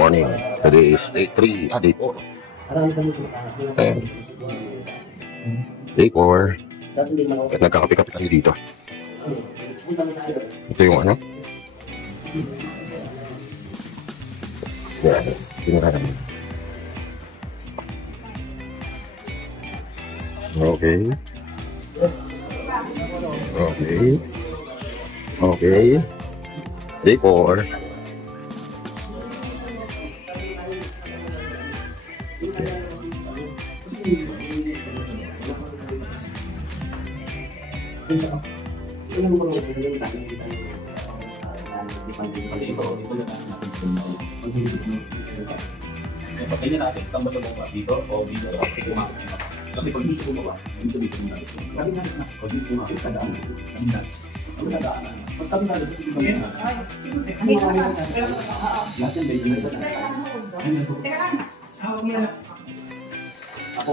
Morning. Today is day 3. Day 4. Ayan. Day 4. At nagkakape-kape kami dito. Ito yung ano? Yan. Tingnan. Okay. Okay. Okay. Day 4. Kaya natin, saan ba ito bumaba? Dito o dito? Kasi pumasok nyo. Kasi pag dito bumaba, dito dito nyo natin. Kami natin na, pag dito pumasok, tadaan. Kami natin. Kami nadaan na. Pag kami natin, dito kami na. Lahat yan, dito na. Ako,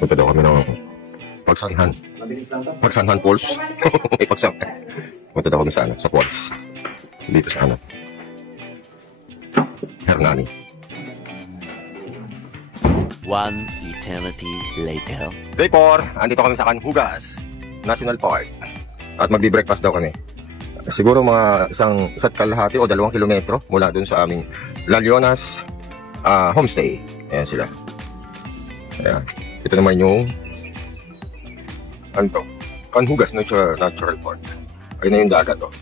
Punta daw kami ng Pagsanhan. Pagsanhan Falls. May Pagsanhan. Punta daw kami sa ano, sa Falls. Dito sa ano, Hernani. One eternity later. Day 4, andito kami sa Canhugas National Park. At magbi-breakfast daw kami. Siguro mga isa't kalahati o 2 kilometro mula dun sa aming La Leonas homestay. Ayan sila. Ayan. Ito naman yung ano to? Canhugas Natural Park. Ayun na yung dagat to.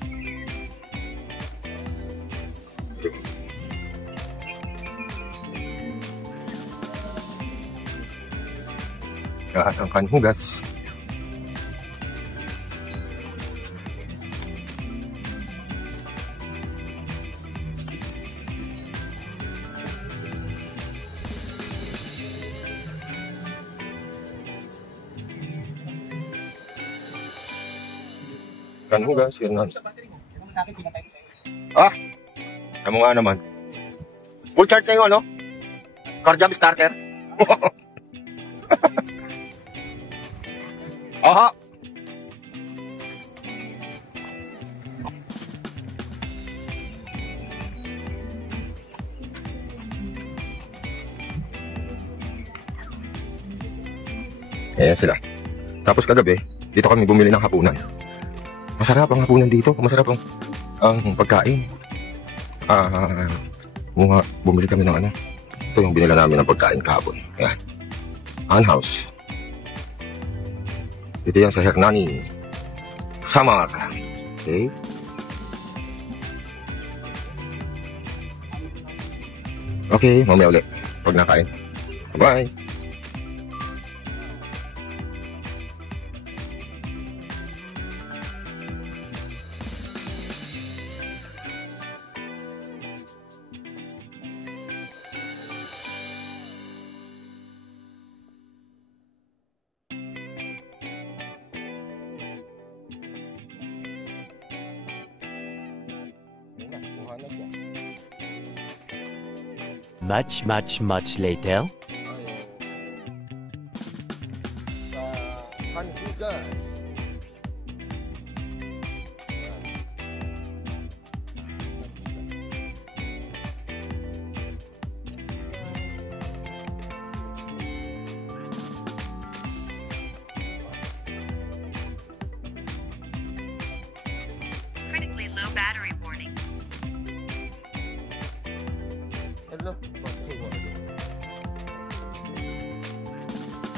At ang Canhugas. Canhugas, yun na. Ah! Kamu nga naman. Full charge na yung ano? Car jump starter? Aha! Ayan sila. Tapos kagabi, dito kami bumili ng hapunan. Masarap ang hapunan dito. Masarap ang pagkain. Bumili kami ng ano. Ito yung binila namin ng pagkain kahapon. Ayan. Unhouse. Ito yan sa Hernani. Samar. Okay. Okay, mamaya ulit. Pag nakain. Bye. Much later. Canhugas. Critically low battery warning. Hello.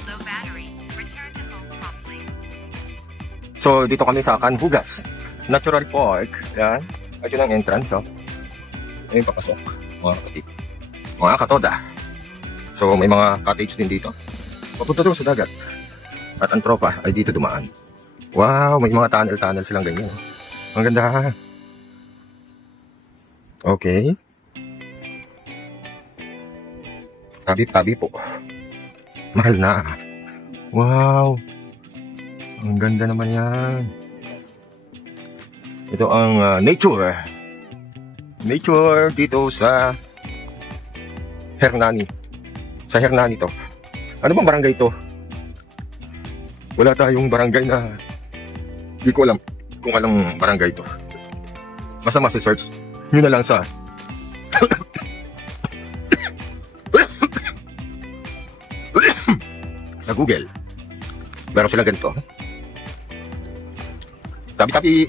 Low battery. Return to home promptly. So, dito kami sa Canhugas Natural Park. Yan. Ito ang entrance, oh. Ayun, papasok. Mga kapatid. Mga katoda. So, may mga cottage din dito. Papunta doon sa dagat. At ang tropa ay dito dumaan. Wow, may mga tunnel silang ganyan. Ang ganda. Okay. Tabi-tabi po. Mahal na. Wow. Ang ganda naman yan. Ito ang nature. Nature dito sa Hernani. Sa Hernani to. Ano bang barangay to? Wala tayong barangay na di ko alam kung anong barangay ito. Basta masi-search nyo na lang sa sa Google. Meron silang ganito. Tabi-tabi.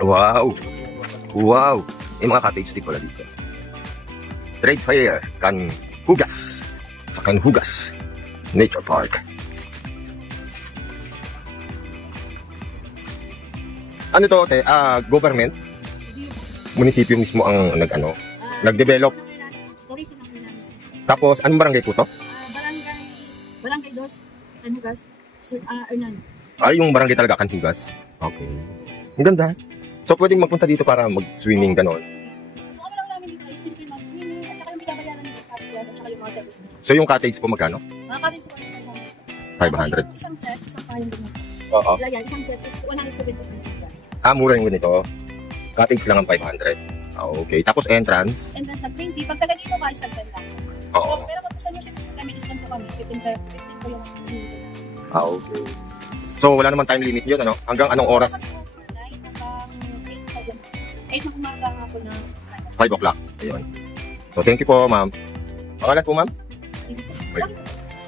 Wow. Wow. May mga cottage stick pala dito. Trade Fair, Canhugas. Sa Canhugas Nature Park. Ano to, te? Government? Munisipyo mismo ang nag-develop. Tourism ang namin. Tapos, anong barangay po to? Barangay Dos, Canhugas, Hernan. Yung barangay talaga, Canhugas. Okay. Ang ganda. So, pwedeng magpunta dito para mag-swimming, ganon. Kung ano lang namin dito, is pinipin mag at saka yung binabayaran ng cottage at saka yung mga service. So, yung cottage po magkano? Mga cottage ko 500. Isang set, isang payong din. Oo. Yan, isang set is 170. Mura yung ganito. Cottage lang ang 500. Okay. Tapos, entrance. Entrance na 20. Pagka dito ka, is tag-10 lang. Oo. Pero kung gusto nyo 6 kami, discount po kami. 15 po yung dito na. Okay. So, wala naman time limit yun, ano? Hanggang anong oras? Hanggang 8 na umaga nga po na 5 o'clock. Ayun. So, thank you po, ma'am. Pangalan po, ma'am?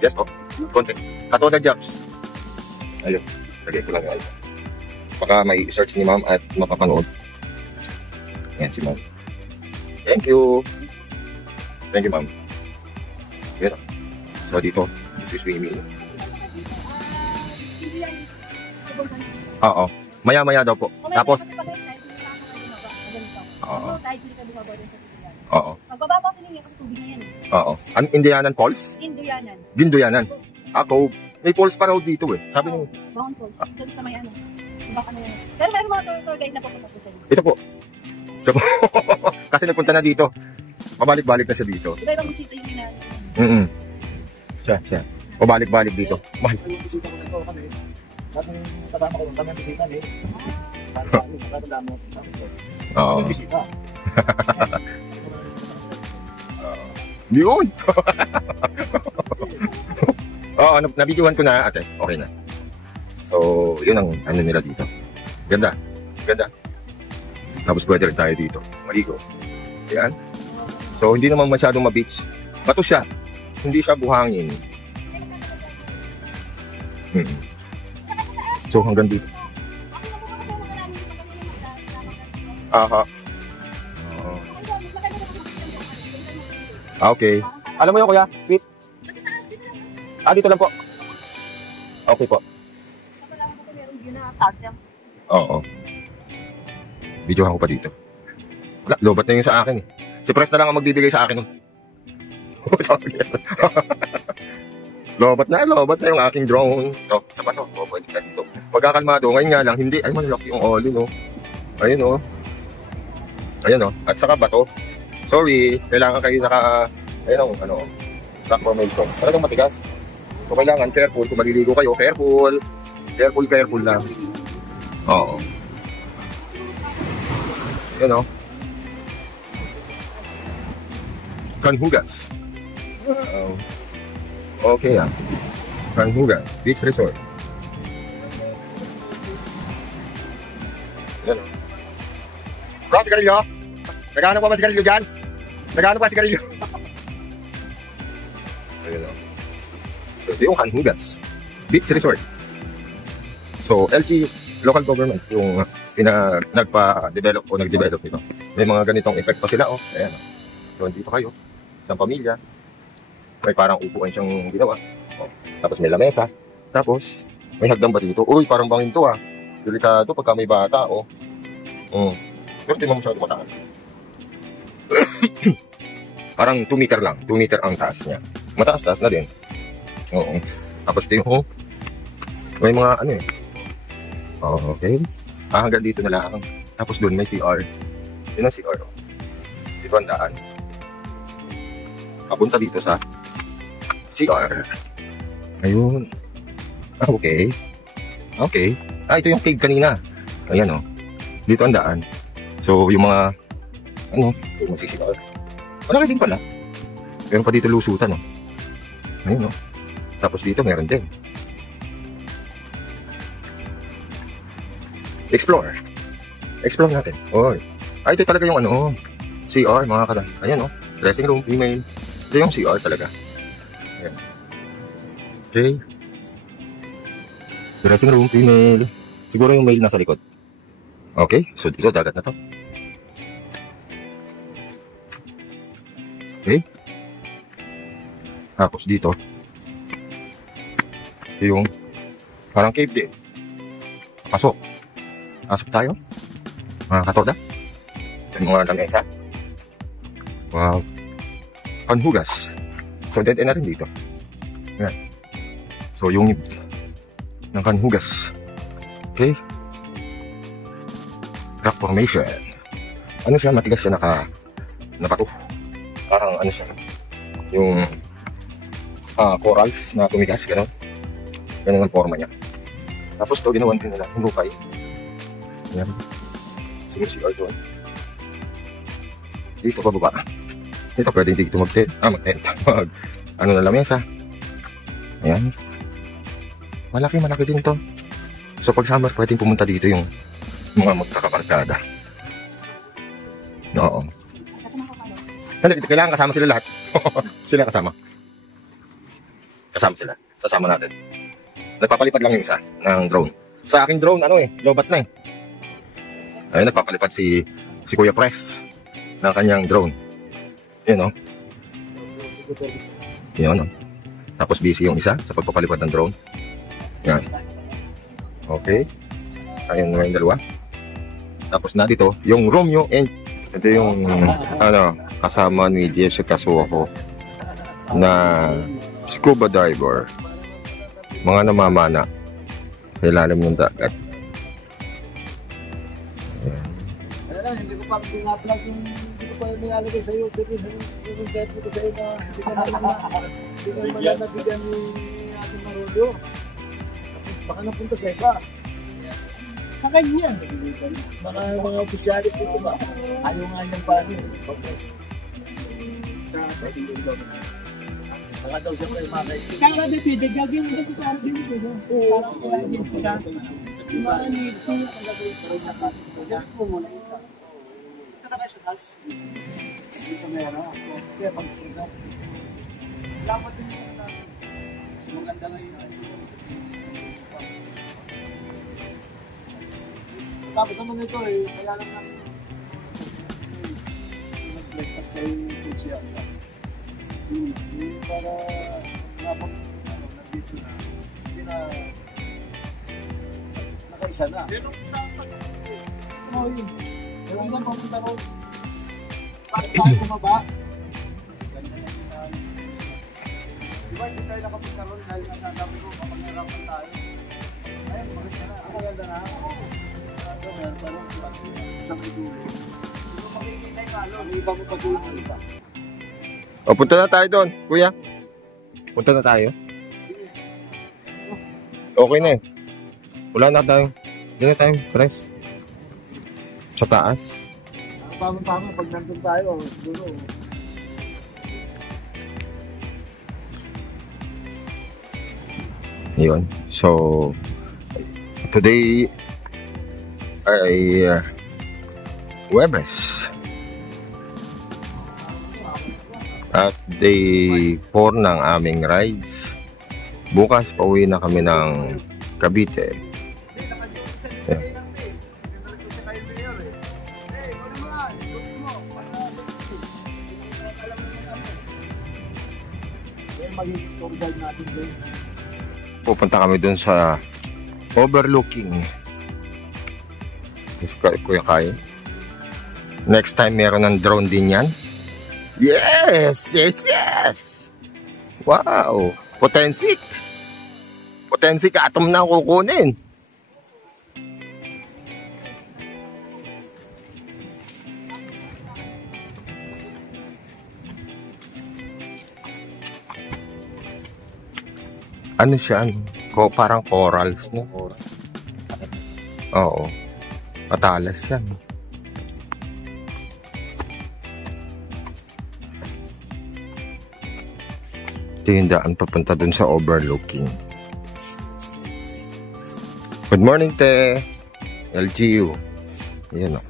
Yes po. Contact. Katoda Jobs. Ayun. Lagay ko lang yun. Baka may search ni ma'am at mapapanood. Ayan si ma'am. Thank you. Thank you, ma'am. Ayan. So, dito. This is swimming. Oo. Maya-maya daw po. Tapos, oo. Oo. Magbaba pa ninyo kasi tubig na yan. Oo. Indianan Falls? Induyanan. Gindoyanan. Ako, may falls pa raw dito eh. Sabi niyo. Bound Falls. Doon sa may ano. Baka na yan. Pero mayroon mga tour guide na pupunta po sa inyo. Ito po. So, kasi nagpunta na dito. Pabalik-balik na siya dito. Iba-ibang bisita yung Mm-mm. Siya. Pabalik-balik dito. Mahal. Yung bisita ko na ito kami. Lahat ng kasama ko, kami ang bisita eh. Para sa amin, magkakala mo. Oo. Yung bisita. Yun! Oo, nabidyohan ko na ate. Okay na. So, yun ang ano nila dito. Ganda. Ganda. Tapos pwede rin tayo dito. Maligo. Ayan. So, hindi naman masyadong ma-beach. Bato siya. Hindi siya buhangin. So, hanggang dito. Aha. Okay. Alam mo yun, kuya? Wait. Dito lang po. Okay po. Oo. Videohan ko pa dito. Wala, lobat na yun sa akin eh. Si Pres na lang ang magbibigay sa akin. Lobat na yung aking drone. Ito, sa ba ito? Pwede ka dito. Pagkakalmado, ngayon nga lang, hindi. Ay, malaki yung oli, no? Ayun, no? Ayan, no? At saka bato. Sorry, kailangan kayo rock formation. Talagang matigas. So, kailangan careful. Kung maliligo kayo, careful. Careful lang. Oo. Yan, no? Canhugas. Okay, Canhugas Beach Resort. Yan, no? Bro, sigarilyo? Naghahanap pa ba sigarilyo dyan? Naghahanap pa sigarilyo? Ayun, no? So, ito yung Canhugas Beach Resort. So, LG local government yung nagpa-develop o nag-develop nito. May mga ganitong epekto sila, oh. Ayan, oh. So, dito kayo, isang pamilya. May parang upuan siyang ginawa. Oh. Tapos may lamesa. Tapos, may hagdan ba dito? Uy, parang bangin to, ah. Delikado pagka may bata, oh. Pero di mo masyado mataas. Parang 2 meter lang. 2 meter ang taas niya. Mataas-taas na din. Oo. Tapos ito yung may mga ano eh. Okay. Hanggang dito na lang. Tapos doon may CR. Yun ang CR. Dito ang daan. Papunta dito sa CR. Ayun. Okay. Okay. Ito yung cave kanina. Ayan, oh. Dito ang daan. So, yung mga ito yung CR. Malaki din pala. Meron pa dito lusutan, oh. Ayun, oh. Tapos dito meron din. Explore. Explore natin. Oy. Ay, ito talaga yung ano, CR, mga kada. Ayan, oh. Dressing room, female. Ito yung CR talaga. Ayan. Okay. Dressing room, female. Siguro yung male nasa likod. Okay. So, dito, dagat na to. Okay. Tapos dito. Ito yung parang cave din. Pasok. Pasok tayo. Mga katoda. Yung mga lamesa. Wow. Panhugas. So, dead end na rin dito. Yan. So, yung ng kanhugas. Okay. Rock formation. Ano siya? Matigas siya napato. Parang ano siya. Yung corals na tumigas. Ganon. Ganon ang forma niya. Tapos ito, ginawan din nila. Yung lukay. Yan. Siguro si Arjun. Dito pababa. Dito pwede dito mag-tent. Mag-tent. Ano na lamesa. Ayan. Malaki din to. So pag summer, pwedeng pumunta dito yung mga magkakabarkada. Oo. Kailangan kasama sila lahat. Sila kasama. Kasama sila. Sasama natin. Nagpapalipad lang yung isa ng drone. Sa aking drone, lobat na eh. Ayun, nagpapalipad si Kuya Press ng kanyang drone. Yun, Yun, Tapos busy yung isa sa pagpapalipad ng drone. Yan. Okay. Ayun na yung dalawa. Tapos na dito, yung Romeo and ito yung kasama ni Jessica Suoco na scuba diver. Mga namamana sa ilalim ng dagat. Hindi ko pa pina-plug yung hindi ko pa nilalagay sa YouTube yung dead ko sa iyo na hindi ko malalabigyan ni ating Marolio. Baka napunta sa iba. Sa kanya. Mga opisyalis dito ba? Ayaw nga niyang paano. Sa ating lugar. Baka daw siya pa yung mga kaisip. Kaya nga dito, gagawin mo dito para din ito. Para kaya din siya. Yung mga nito, alagay ko sa kanto. Diyan po muna isa. Ito na kayo sa tas. Dito meron. Kaya pag-igat. Dapat din mo natin. Maganda nga yun. Tapos naman ito kaya lang namin mas kayo yung siya. Para nandito na, hindi na nakaisa na. Pero yun. Pero hindi na papunta ron. Bakit tayo bumaba? Ganda na yun. Diba hindi tayo nakapunta ron dahil nasasabi ko kapag narapan tayo. Ayun, maganda na. Ang maganda na. O, punta na tayo doon, kuya. Punta na tayo. Okay na eh. Wala na tayo. Hindi na tayo, press. Sa taas. Tama-tama, pag nandun tayo, siguro. Yun. So, today ay Huwebes. At day 4 ng aming rides. Bukas pauwi na kami ng Cavite. Yeah. Pupunta kami dun sa overlooking. Kuya Kai. Next time meron ng drone din yan. Yes! Yes! Yes! Wow! Potensik! Potensik atom na kukunin. Ano siya? Parang corals, no? Oo. Matalas yan. Ito yung daan papunta dun sa overlooking. Good morning, te. LGU. Yan o.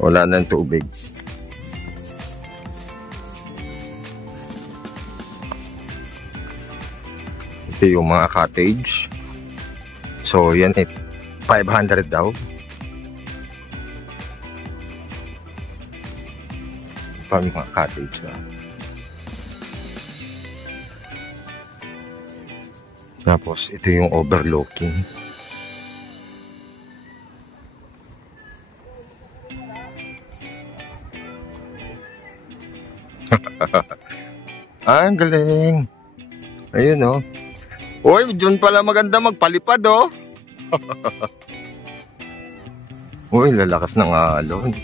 Wala nang tubig. Ito yung mga cottage. So yan 500 daw. Pang mga cottage na. Tapos ito yung overlooking. Ang galing. Ayun oh. Uy, dyan pala maganda magpalipad oh. Uy, lalakas ng alon.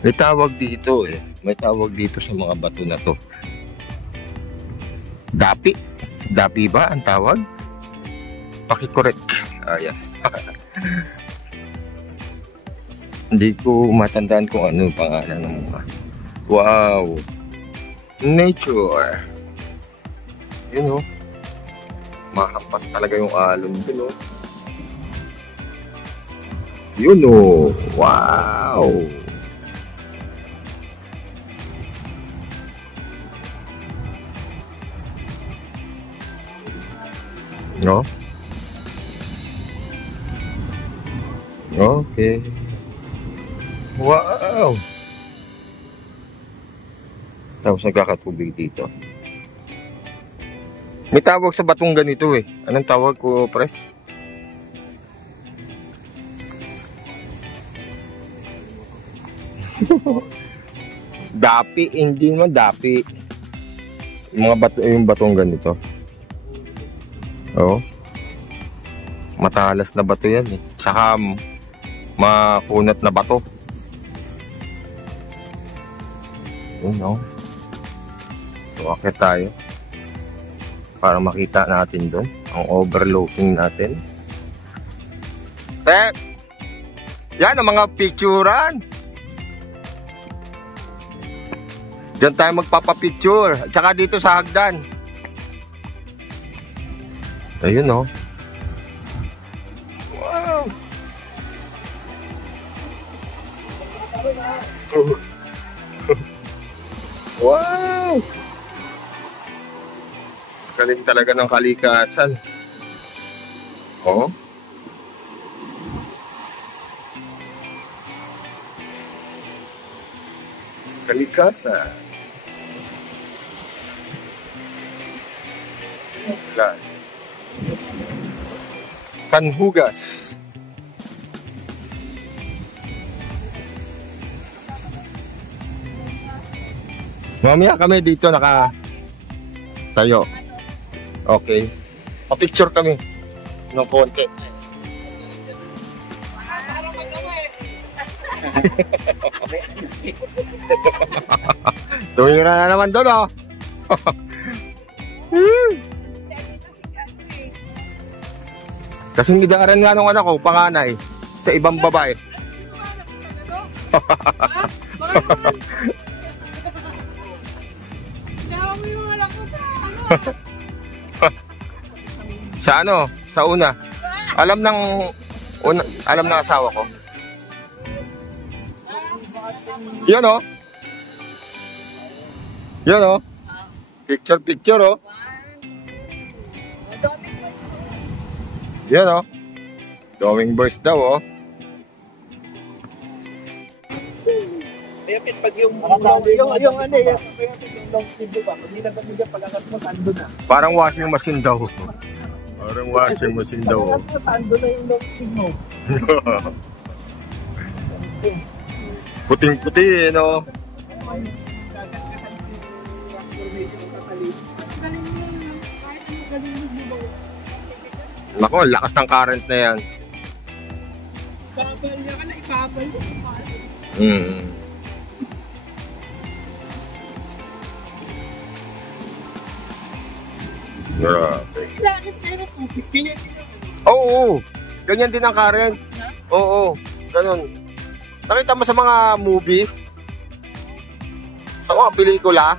May tawag dito eh. May tawag dito sa mga bato na to. Dapi. Dapi ba ang tawag? Pakikorek. Ayan. Hindi ko matandaan kung ano yung pangalan ng mga. Wow. Nature. Yun o. Mahampas talaga yung alon dun o. Yun o. Wow. No? Okay. Wow. Tapos nagkakatubig dito. May tawag sa batong ganito eh. Anong tawag ko, pres? Dapi, hindi naman dapi. Yung mga bato, yung batong ganito. Oh. Matalas na bato yan eh. Saka makunat na bato. Yun no. So akit tayo para makita natin doon ang overlooking natin. Tek! Yan ang mga picturean. Diyan tayo magpapapicture. At saka dito sa hagdan. Ayun no. Wow. Wow! Galing talaga ng kalikasan. Oh. Kalikasan. Kanhugas. Mamaya kami dito naka tayo. Okay. Pa-picture kami ng konti. Tumira na naman doon oh. Kasi nidaran nga nung anak ko, panganay, sa ibang babae. Sa ano? Sa una. Alam ng asawa ko. Yan oh. Yan oh. Picture oh. Yan oh. Doming boys daw oh. Kaya pag yung ano yung long sleeve pa, pag nilagay mo dyan, pag-angat mo, sando na. Parang washing machine daw. Parang washing machine daw. Pag-angat mo, sando na yung long sleeve mo. Puting-puti eh, no? Nako, lakas ng current na yan. Babal na ka na, ipabal mo. Grabe. Kailangan na tubig. Ganyan din ako. Oo, ganyan din ang current. Oo, ganun. Nakita mo sa mga movie? Sa mga pelikula?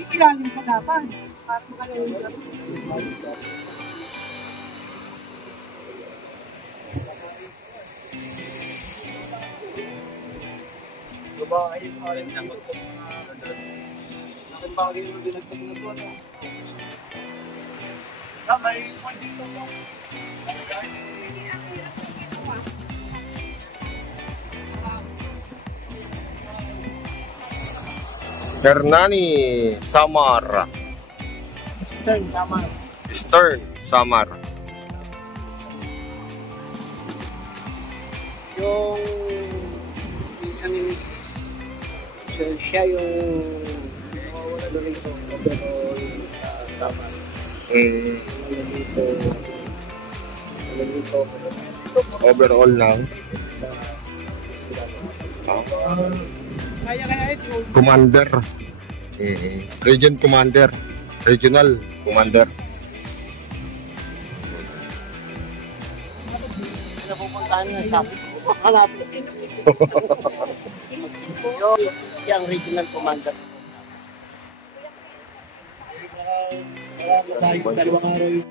Ilalim ka dapat. Para makalalim ka. Ayun pa rin siya. Nakang bagay yung dinagdag na doon. May point dito po. Hernani Samar. Stern, tama. Stern Samar. Yung isa ni siya yung wala doon ito. Overall, tama. Overall lang. Kaya ito. Commander. Region Commander. Regional Commander. Napupuntahan nga sabi ko. Hanapin. Yung siyang regional commander. Sa dalawang araw yun.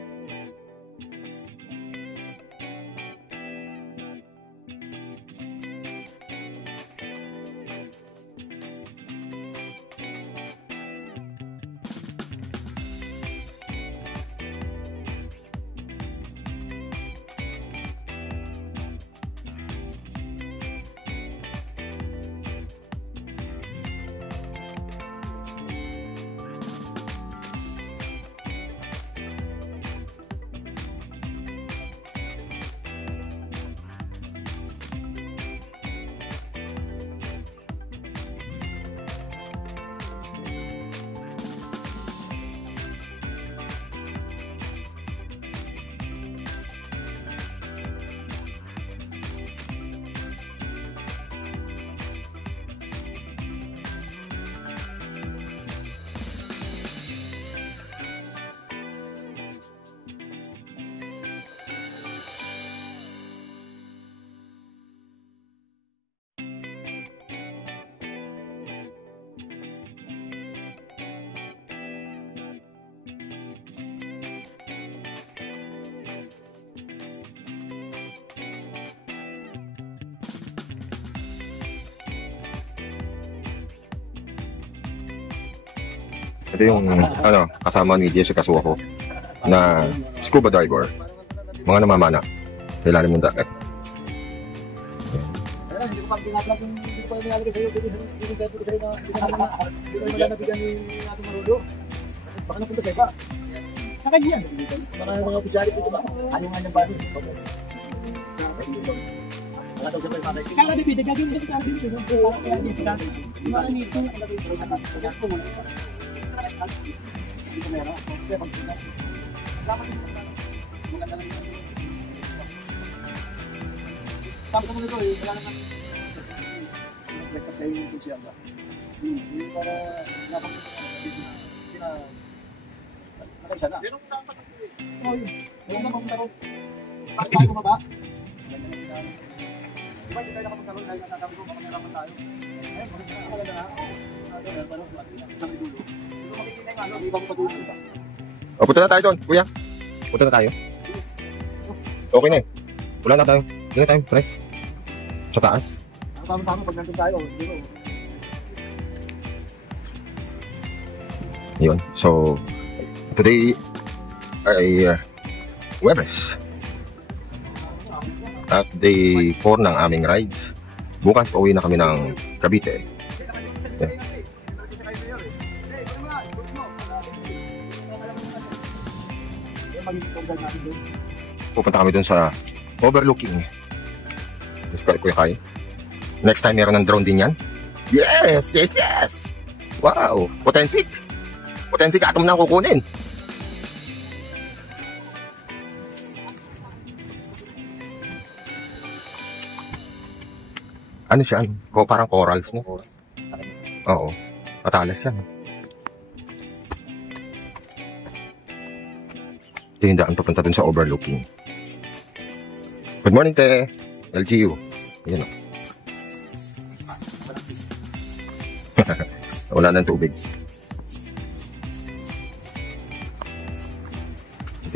Ito yung kasama ni Jessica Suwako na scuba diver. Mga namamana sa ilalim ng dagat. Hindi ko pa pinatlag yung hindi ko pa nilalagay sa'yo. Hindi ko sa'yo na hindi ko malalabigyan ni ating Marulo. Baka napunta sa iba. Sa kanya. Mga opisyalis dito ba? Ano nga niyang bano? Kaya na bibig, gagawin mo kasi kaya dito. Kaya dito ka. Mga nito, nalagay sa isa. Kaya ko muna. Hindi ko meron. Kaya pag sila. Kasama din ito. Maganda lang ito. Tapos mo nito eh. Wala naman. Reflect sa iyo yung siya ba? Hindi para napagpunta dito na. Hindi na. Nakaisa na. Hindi na dapat ako eh. Oo yun. Huwag na mapunta ron. Bakit tayo bumaba? Diba hindi tayo nakapagkaroon dahil nasasabi ko baka nalaman tayo. Ayun, maganda na. Sabi dulo. Pero makikita yung ano, di ba mo patuloy ba? O, punta na tayo doon, kuya. Punta na tayo. Okay na eh. Wala na tayo. Hindi na tayo, press. Sa taas. Tama-tama pag nandun tayo. Yun. So, today ay Webes. At day 4 ng aming rides. Bukas pauwi na kami ng Cavite. Yeah. Pupunta kami dun sa overlooking. Kuya Kai. Next time meron ng drone din yan. Yes! Yes! Yes! Wow! Potensik! Potensik atom na kukunin. Ano siya? Parang corals, no? Oo. Matalas yan. Ito yung daan papunta dun sa overlooking. Good morning, te. LGU. Ayan, o. Wala ng tubig.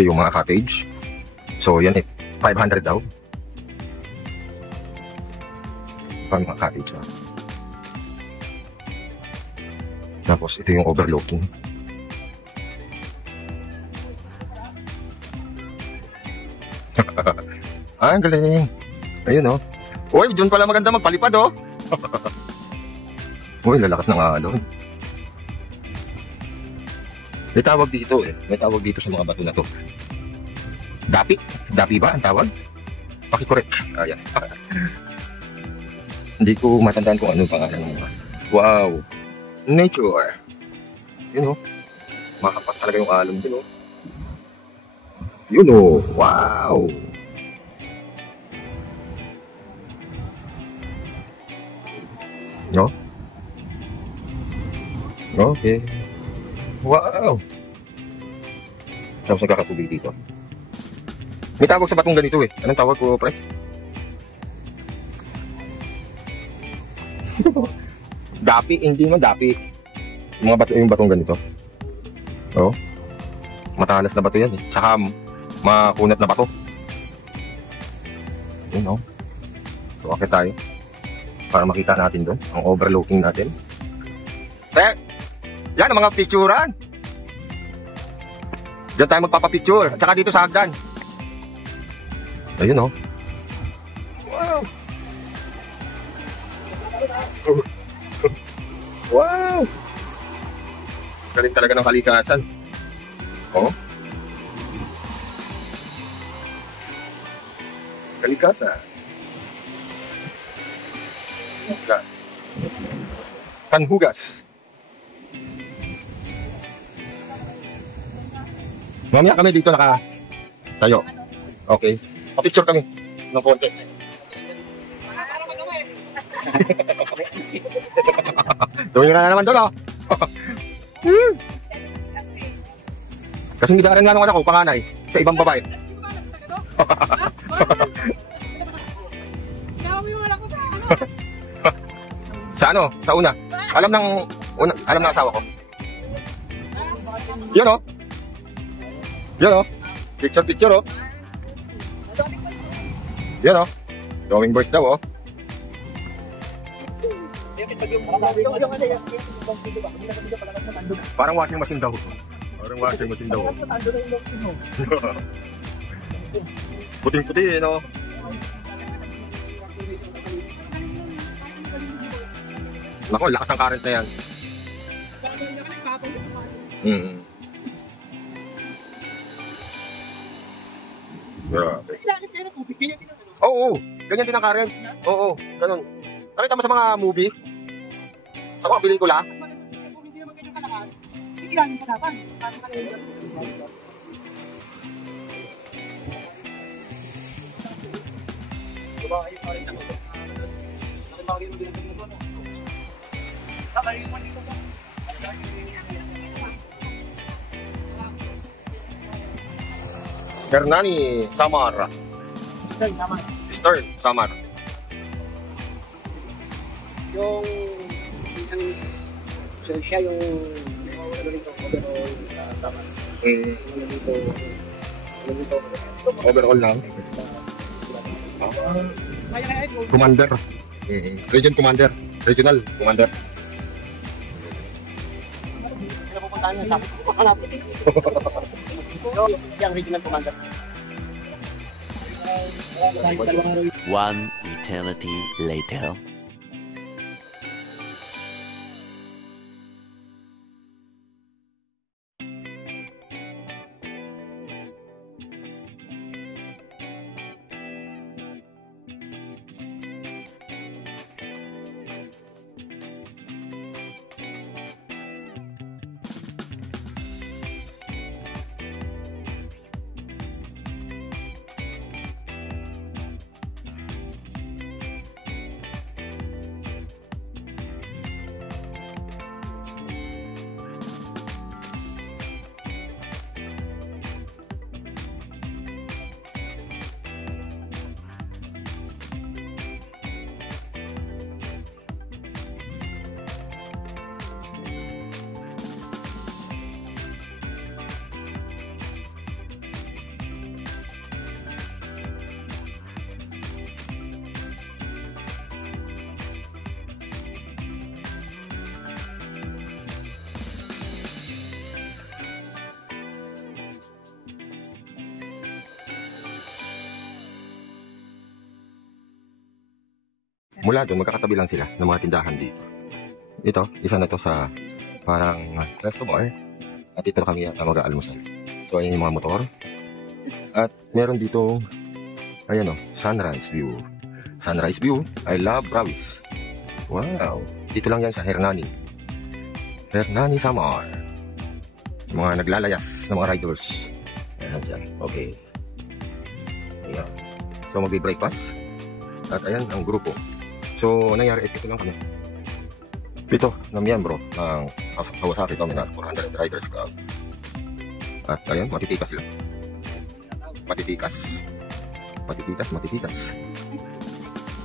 Ito yung mga cottage. So, yan eh. 500 daw. Pang mga cottage. Tapos, ito yung overlooking. Ang galing. Ayun, oh. Uy, dyan pala maganda magpalipad, oh. Uy, lalakas ng alon. May tawag dito, eh. May tawag dito sa mga bato na to. Dapi? Dapi ba ang tawag? Pakikorek. Ayan. Hindi ko matandaan kung ano pangalan ng mga. Wow. Nature. Yun, oh. Makapas talaga yung alon din, oh. Yun, oh. Wow. No? Okay. Wow. Tapos nagkakatubig dito. May tawag sa batong ganito eh. Anong tawag ko, Pres? Dapi, hindi man dapi. Yung batong ganito. Oh. Matalas na bato yan eh. Saka makunat na bato. Yun, oh. So, okay tayo. Para makita natin doon, ang overlooking natin. Yan ang mga picturean. Diyan tayo magpapapicture. At saka dito sa hagdan. Ayun, oh. Wow. Wow. Galing talaga ng kalikasan. Oh. Kalikasan. Kanhugas. Mamaya kami dito tayo. Okay. Pa-picture kami ng konti. Tuwing na naman doon, oh. Kasi nidaran nga nung anak ko, panganay, sa ibang babae. Sa ano? Sa una. Alam ng asawa ko. Yun, oh. Yun, oh. Picture, oh. Yun, oh. Going boys daw, oh. Parang washing machine daw. Puting-puti, no? Nako, lakas ng current na yan. Grabe. Oo, ganyan din ang current. Oo, ganun. Nakita mo sa mga movie? Sa mga pelikula? Hindi naman ganyan kalakas. Iilanin ka dapat. Para makalayo. Hernani Samar. Stern Samar. Yung isang so siya yung ano rito sa tama. Overall lang. Commander. Region Commander. Regional Commander. Kaya pupuntahan niya sa pakalap. Yung regional commander. One eternity later. Mula doon, magkakatabi lang sila ng mga tindahan dito. Ito, isa na to sa parang resto bar. At ito na kami mag-aalmusal. So, ayan yung mga motor. At meron dito, ayan o, sunrise view. Sunrise view, I love Rawis. Wow, dito lang yan sa Hernani. Hernani Samar. Mga naglalayas ng mga riders. Ayan siya, okay. Ayan. So, mag-breakfast. At ayan ang grupo. So, nangyari, ito lang kami. 7 na miyembro ng Kawasaki Dominant 400 Riders Club. At ayan, matitikas sila. Matitikas.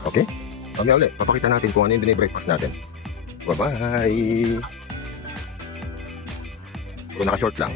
Okay? Mamaya ulit, papakita natin kung ano yung binibreakfast natin. Bye-bye! So, naka-short lang.